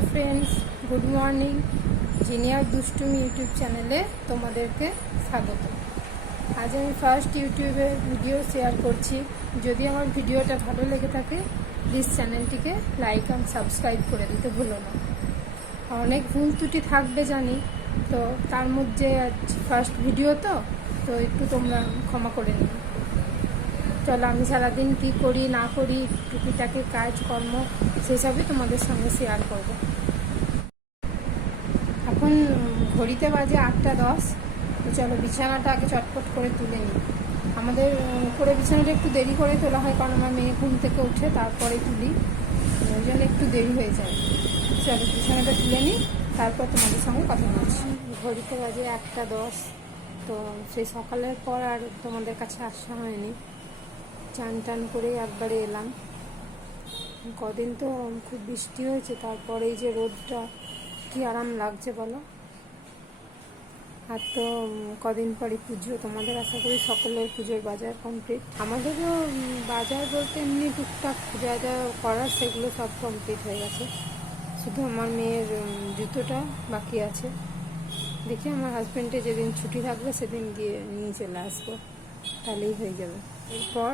Hello friends, good morning. Junior দুষ্টুমি YouTube চ্যানেলে তোমাদেরকে স্বাগত। আজ আমি ফার্স্ট ইউটিউবে ভিডিও শেয়ার করছি। যদি আমার ভিডিওটা ভালো লেগে থাকে প্লিজ চ্যানেলটিকে লাইক অ্যান্ড সাবস্ক্রাইব করে দিতে ভুলো না। অনেক ভুল ত্রুটি থাকবে জানি, তো তার মধ্যে ফার্স্ট ভিডিও তো একটু তোমরা ক্ষমা করে নিও। চলো, আমি সারাদিন কী করি না করি টুকিটাকি কাজকর্ম সেসবই তোমাদের সঙ্গে শেয়ার করব। এখন ঘড়িতে বাজে 8:10। তো চলো বিছানাটা আগে চটপট করে তুলে নিই। আমাদের করে বিছানাটা একটু দেরি করে তোলা হয়, কারণ আমার মেয়ে ঘুম থেকে উঠে তারপরে তুলি, ওই জন্য একটু দেরি হয়ে যায়। চলো বিছানাটা তুলে নিই, তারপর তোমাদের সঙ্গে কথা বলছি। ঘড়িতে বাজে 8:10। তো সেই সকালের পর আর তোমাদের কাছে আসা হয়নি। চান টান করেই একবারে এলাম। কদিন তো খুব বৃষ্টি হয়েছে, তারপরে এই যে রোদটা কি আরাম লাগছে বলো। আর তো কদিন পরে পুজো, তোমাদের আশা করি সকলের পুজোর বাজার কমপ্লিট। আমাদেরও বাজার বলতে এমনি টুকটাক যা যা করার সেগুলো সব কমপ্লিট হয়ে গেছে। শুধু আমার মেয়ের জুতোটা বাকি আছে। দেখি আমার হাজব্যান্ডের যেদিন ছুটি থাকবে সেদিন গিয়ে নিয়ে চলে আসবো, তাহলেই হয়ে যাবে। এরপর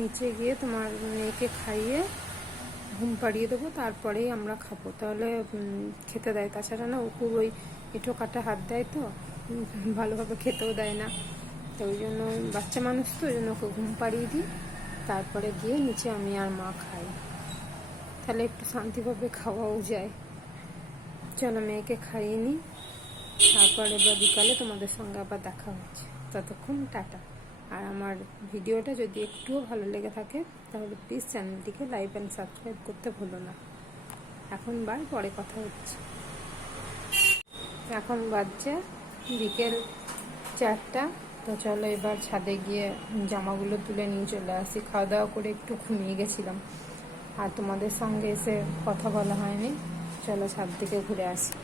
নিচে গিয়ে তোমার মেয়েকে খাইয়ে ঘুম পাড়িয়ে দেবো, তারপরেই আমরা খাবো। তাহলে খেতে দেয়, তাছাড়া না ও খুব ওই এঁটো কাটা হাত দেয়, তো ভালোভাবে খেতেও দেয় না। তো ওই জন্য বাচ্চা মানুষ তো, ওই জন্য ওকে ঘুম পাড়িয়ে দিই, তারপরে গিয়ে নিচে আমি আর মা খাই, তাহলে একটু শান্তিভাবে খাওয়াও যায়। চলো মেয়েকে খাইয়ে নিই, তারপরে বা বিকালে তোমাদের সঙ্গে আবার দেখা হচ্ছে। ততক্ষণ টাটা। আর আমার ভিডিওটা যদি একটুও ভালো লেগে থাকে তাহলে প্লিজ চ্যানেলটিকে লাইক অ্যান্ড সাবস্ক্রাইব করতে ভুলো না। এখন পরে কথা হচ্ছে। এখন বাজছে বিকেল 4টা। তো চলো এবার ছাদে গিয়ে জামাগুলো তুলে নিয়ে চলে আসি। খাওয়া দাওয়া করে একটু ঘুমিয়ে গেছিলাম, আর তোমাদের সঙ্গে এসে কথা বলা হয়নি। চলো ছাদ থেকে ঘুরে আসি।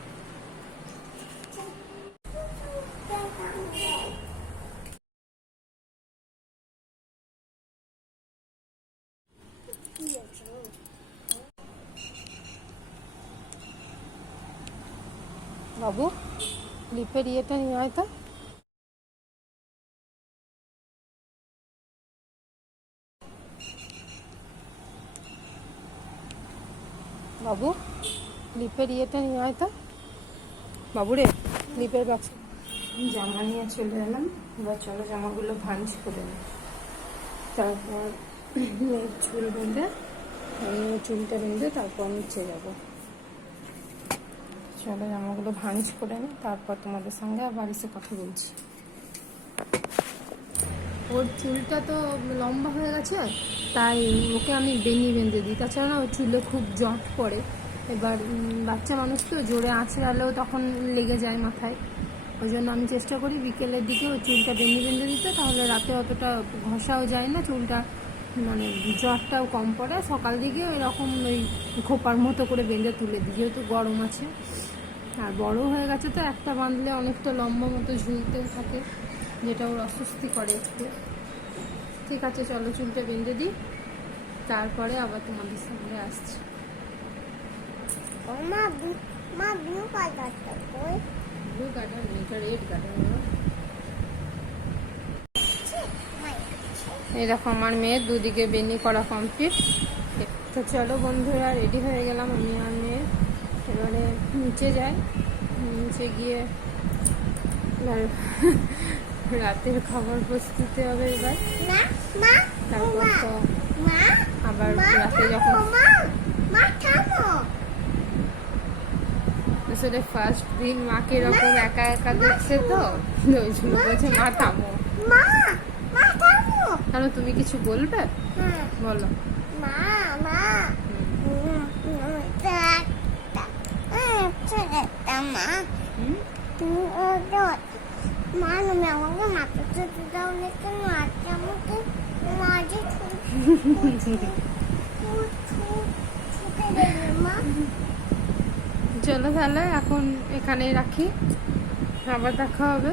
বাবু, লিপের ইয়েটা নিয়ে হয় তো। বাবু, লিপের ইয়েটা নিয়ে হয় তো। বাবুরে, লিপের বাক্স। জামা নিয়ে চলে এলাম। এবার চলো জামাগুলো ভাঁজ করে নিই, তারপর চুল বেঁধে চুলটা বেঁধে তারপর নিচে যাবো। চলো জামাগুলো ভাঁজ করে নিই, তারপর তোমাদের সঙ্গে আবার এসে কথা বলছি। ওর চুলটা তো লম্বা হয়ে গেছে, তাই ওকে আমি বেনি বেঁধে দিই। তাছাড়া না ওর চুলে খুব জট পড়ে। এবার বাচ্চা মানুষ তো, জোরে আঁচড়ালেও তখন লেগে যায় মাথায়। ওই জন্য আমি চেষ্টা করি বিকেলের দিকে ওই চুলটা বেঁধে দিতে, তাহলে রাতে অতটা ঘষাও যায় না, চুলটা মানে জটটাও কম পড়ে। সকাল দিকে এরকম ওই খোপার মতো করে বেঁধে তুলে দিই, যেহেতু গরম আছে। আর বড় হয়ে গেছে তো একটা বাঁধলে অনেকটা লম্বা মতো ঝুলতে থাকে, যেটা ওর অস্বস্তি করে একটু। ঠিক আছে, চলো চুলটা বেঁধে দিই, তারপরে আবার তোমাদের সঙ্গে আসছি। ব্লু কাটার নেই, এটা রেড কাটার। এই দেখো আমার মেয়ের দুদিকে বেনি করা কমপ্লিট। তো চলো বন্ধুরা, রেডি হয়ে গেলাম আমি আর মেয়ে। এবারে নিচে যাই, নিচে গিয়ে রাতের খাবার প্রস্তুতি হবে এবার। তারপর তো আবার রাতে যখন আসলে ফার্স্ট দিন মাকে এরকম একা একা দেখছে, তো ওই জন্য বলছে মা থামো। কেন, তুমি কিছু বলবে? বলো। চলো তাহলে এখন এখানেই রাখি, আবার দেখা হবে।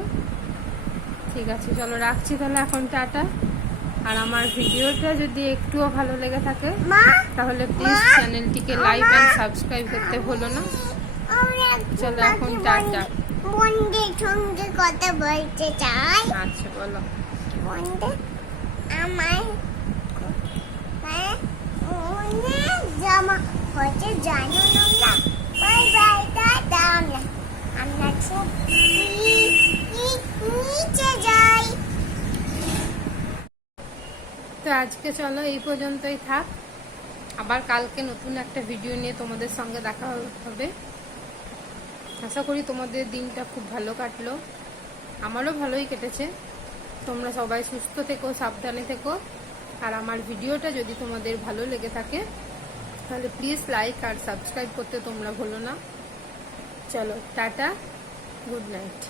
ঠিক আছে চলো রাখছি তাহলে এখন, টাটা। আর আমার ভিডিওটা যদি একটুও ভালো লেগে থাকে তাহলে প্লিজ চ্যানেলটিকে লাইক এন্ড সাবস্ক্রাইব করতে ভুলো না। চলো এখন টাটা। বন্ধুর সঙ্গে কথা বলতে চাই। আচ্ছা বলো। বন্ধু আমার অনেক জামা হচ্ছে জানো না, ওই বাড়িটা দাও না, আমরা সব নিচে যাই। তো আজকে চলো এই পর্যন্তই থাক, আবার কালকে নতুন একটা ভিডিও নিয়ে তোমাদের সঙ্গে দেখা হবে। আশা করি তোমাদের দিনটা খুব ভালো কাটলো, আমারও ভালোই কেটেছে। তোমরা সবাই সুস্থ থেকো, সাবধানে থেকো। আর আমার ভিডিওটা যদি তোমাদের ভালো লেগে থাকে তাহলে প্লিজ লাইক আর সাবস্ক্রাইব করতে তোমরা ভুলো না। চলো টাটা, গুড নাইট।